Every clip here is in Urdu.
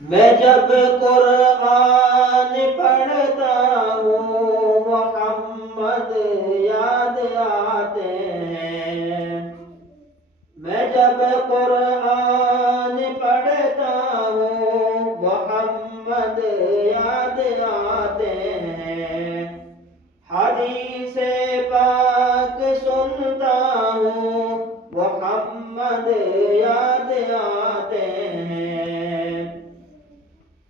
میں جب قرآن پڑھتا ہوں محمد یاد آتے ہیں۔ میں جب قرآن پڑھتا ہوں محمد یاد آتے ہیں۔ حدیث پاک سنتا ہوں محمد یاد آتے ہیں۔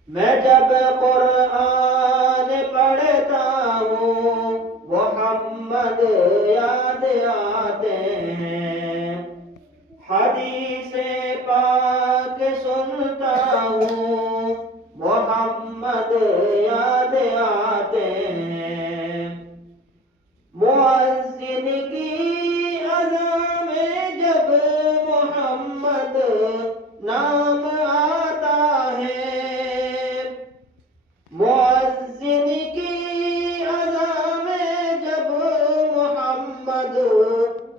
میں جب قرآن پڑھتا ہوں محمد یاد آتے ہیں۔ حدیث پاک سنتا ہوں محمد یاد آتے ہیں۔ مؤذن کی اذان میں جب محمد نام آتا ہے۔ مؤذن کی اذان میں جب محمد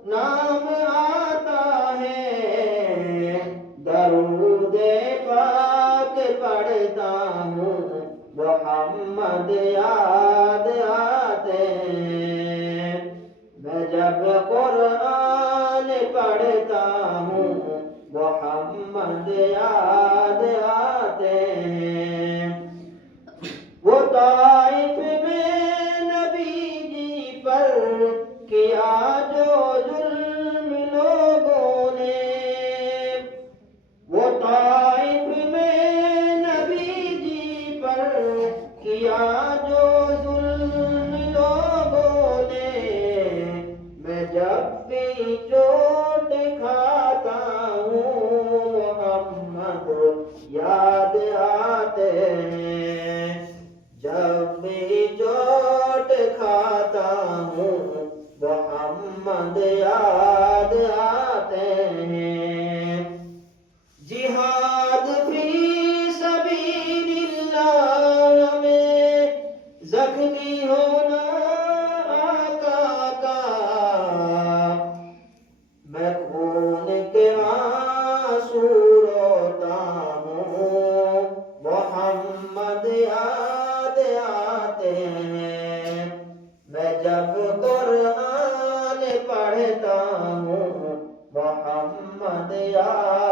نام آتا ہے۔ درود پاک پڑھتا ہوں محمد یاد آتے ہیں۔ میں جب قرآن پڑھتا ہوں محمد یاد آتے ہیں۔ وہ طائف میں نبی جی پر کیا جو ظلم لوگوں نے۔ وہ طائف میں نبی جی پر کیا جو ظلم لوگوں نے۔ میں جب بھی چوٹ کھاتا ہوں محمد یاد آتے ہیں۔ جب بھی چوٹ کھاتا ہوں محمد یاد آتے ہیں۔ جہاد فی سبیل اللہ میں زخمی ہونا آقا کا۔ میں خون کے آنسو روتا ہوں محمد یاد آتے ہیں۔ میں جب قرآن پڑھتا ہوں محمد یاد